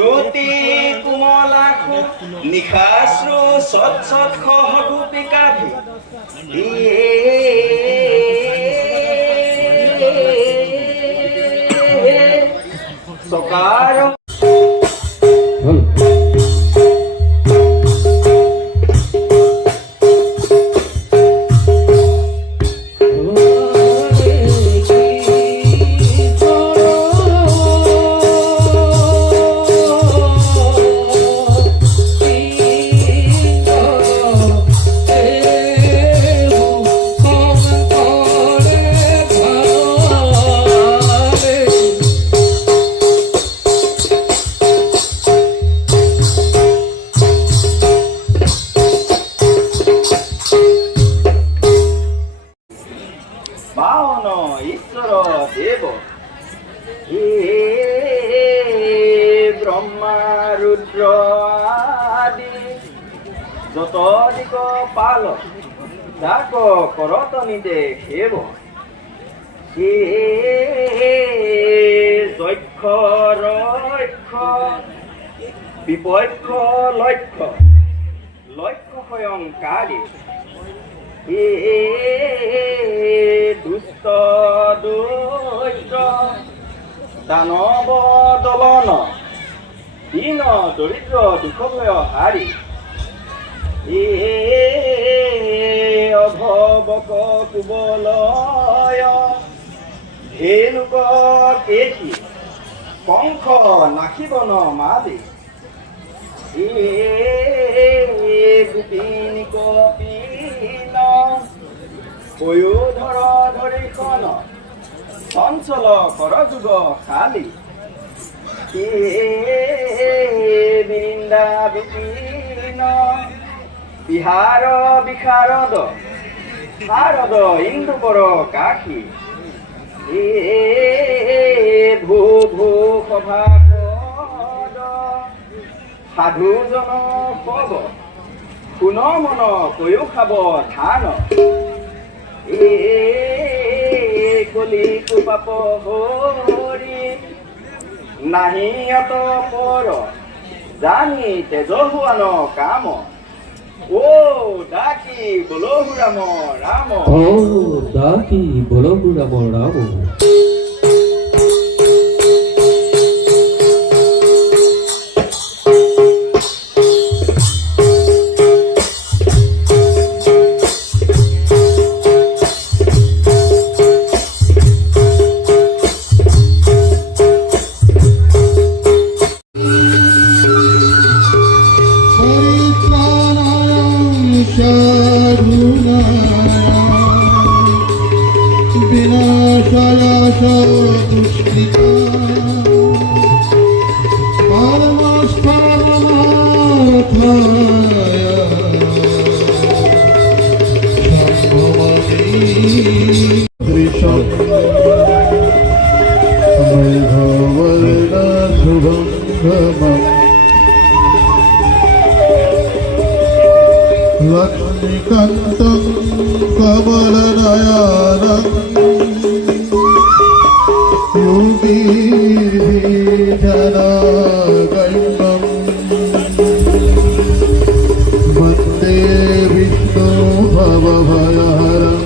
মিনতি কোমলাখু নিশাশ্ৰু সৎ সৎ সহগোপিকাধি সকাৰ ব্রহ্মা রুদ্র আদি যত দিক পাল যাক করত নিদে সেব যক্ষ রক্ষ বিপক্ষ লক্ষ্য লক্ষ্য স্বয়ংকারী দুষ্ট দৈত্য দানৱ দলন দীন দৰিদ্ৰ দুখভয় হাৰি অভৱক কুবলয় ধেনুক কেশী কংস নাখিবন মালি গোপিনী কপিল পয়োধৰ ধৰিখন চঞ্চল কৰযুগ শালী বৃন্দা বিপিন বিহাৰ বিশাৰদ শাৰদ ইন্দুবৰ কাশী ভূ ভূ সভাপদ সাধুজন পদ শুন মন কয়ো খাব ধান কলি কুপাপ হৰি নাহিয়ত পৰ জানি তেজ হুৱান কাম ও ডাকি বলহু ৰাম ৰাম ও ডাকি বলহু ৰাম ৰাম लक्ष्मीकान्तं कमलनयनं योगीर्भिजनगण्यं वन्दे विष्णु भवभयहरं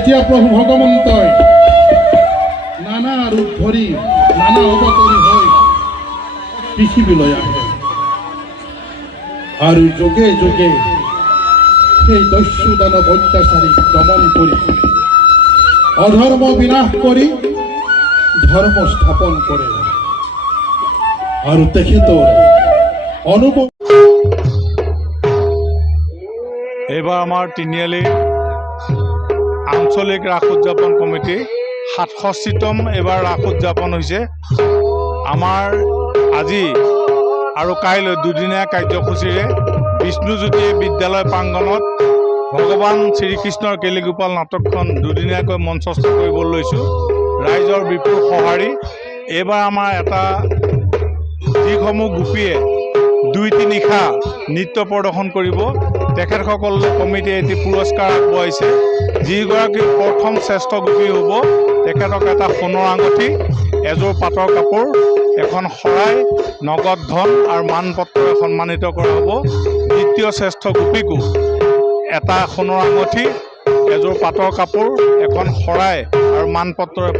যেতিয়া প্ৰভু ভগৱন্তই নানা ৰূপ ধৰি নানা অৱতৰী হৈ পৃথিৱীলৈ আহে আৰু যোগে যোগে সেই দস্যু দানৱ অত্যাচাৰীক দমন কৰি অধৰ্ম বিনাশ কৰি ধৰ্ম স্থাপন কৰে আৰু তেখেতৰ অনুভৱ এইবাৰ আমাৰ তিনিআলি আঞ্চলিক ৰাস উদযাপন কমিটি 67তম এইবাৰ ৰাস উদযাপন হৈছে। আমাৰ আজি আৰু কাইলৈ দুদিনীয়া কাৰ্যসূচীৰে বিষ্ণুজ্যোতি বিদ্যালয় প্ৰাংগণত ভগৱান শ্ৰীকৃষ্ণৰ কেলিগোপাল নাটকখন দুদিনীয়াকৈ মঞ্চস্থ কৰিবলৈ লৈছোঁ। ৰাইজৰ বিপুল সঁহাৰি। এইবাৰ আমাৰ এটা যিসমূহ গোপীয়ে 2টি নিশা নৃত্য প্ৰদৰ্শন কৰিব, তেখেতসকল কমিটিয়ে এটি পুৰস্কাৰ আগবঢ়াইছে। যিগৰাকী প্ৰথম শ্ৰেষ্ঠ গোপী হ'ব তেখেতক এটা সোণৰ আঙুঠি, এযোৰ পাটৰ কাপোৰ, এখন শৰাই, নগদ ধন আৰু মানপত্ৰৰে সন্মানিত কৰা হ'ব। দ্বিতীয় শ্ৰেষ্ঠ গোপীকো এটা সোণৰ আঙুঠি, এযোৰ পাটৰ কাপোৰ, এখন শৰাই আৰু মানপত্ৰৰে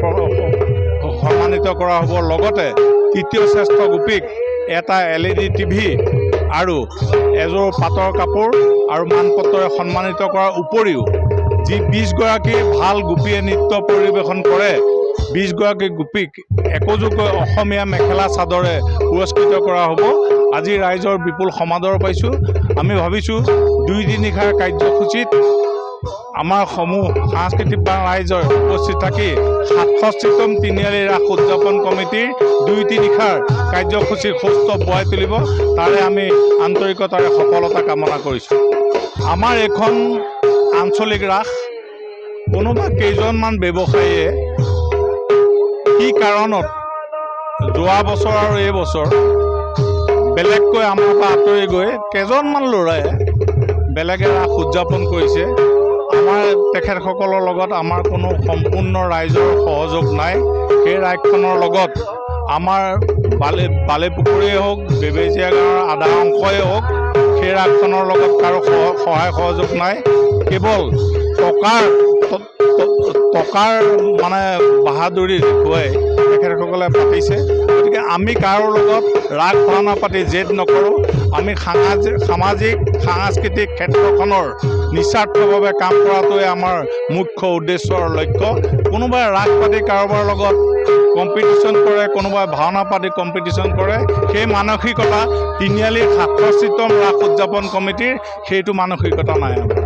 সন্মানিত কৰা হ'ব। লগতে তৃতীয় শ্ৰেষ্ঠ গোপীক এটা LED টিভি আৰু এযোৰ পাটৰ কাপোৰ আৰু মানপত্ৰৰে সন্মানিত কৰাৰ উপৰিও যি 20গৰাকী ভাল গোপীয়ে নৃত্য পৰিৱেশন কৰে, 20গৰাকী গোপীক একোযোৰকৈ অসমীয়া মেখেলা চাদৰে পুৰস্কৃত কৰা হ'ব। আজি ৰাইজৰ বিপুল সমাদৰ পাইছোঁ। আমি ভাবিছোঁ 2 নিশাৰ কাৰ্যসূচীত আমাৰ সমূহ সাংস্কৃতিক ৰাইজৰ উপস্থিত থাকি 67তম তিনিআলি ৰাস উদযাপন কমিটিৰ 2টি নিশাৰ কাৰ্যসূচী সুস্থ বঢ়াই তুলিব, তাৰে আমি আন্তৰিকতাৰে সফলতা কামনা কৰিছোঁ। আমাৰ এইখন আঞ্চলিক ৰাস কোনোবা কেইজনমান ব্যৱসায়ীয়ে কি কাৰণত যোৱা বছৰ আৰু এই বছৰ বেলেগকৈ আমাৰ পৰা আঁতৰি গৈ কেইজনমান ল'ৰাই বেলেগে ৰাস উদযাপন কৰিছে। আমাৰ তেখেতসকলৰ লগত আমাৰ কোনো সম্পূৰ্ণ ৰাইজৰ সহযোগ নাই। সেই ৰাইজখনৰ লগত আমাৰ বালিপুখুৰীয়ে হওক, বেবেজীয়া গাঁৱৰ আধা অংশই হওক, সেই ৰাইজখনৰ লগত কাৰো সহায় সহযোগ নাই। কেৱল টকাৰ মানে বাহাদুৰি দেখুৱাই তেখেতসকলে পাতিছে। গতিকে আমি কাৰো লগত ৰাগ ভাওনা পাতি জেদ নকৰোঁ। আমি সামাজিক সাংস্কৃতিক ক্ষেত্ৰখনৰ নিস্বাৰ্থভাৱে কাম কৰাটোৱে আমাৰ মুখ্য উদ্দেশ্য আৰু লক্ষ্য। কোনোবাই ৰাগ পাতি কাৰোবাৰ লগত কম্পিটিশ্যন কৰে, কোনোবাই ভাওনা পাতি কম্পিটিশ্যন কৰে, সেই মানসিকতা তিনিআলিৰ 67তম ৰাস উদযাপন কমিটিৰ সেইটো মানসিকতা নাই আমাৰ।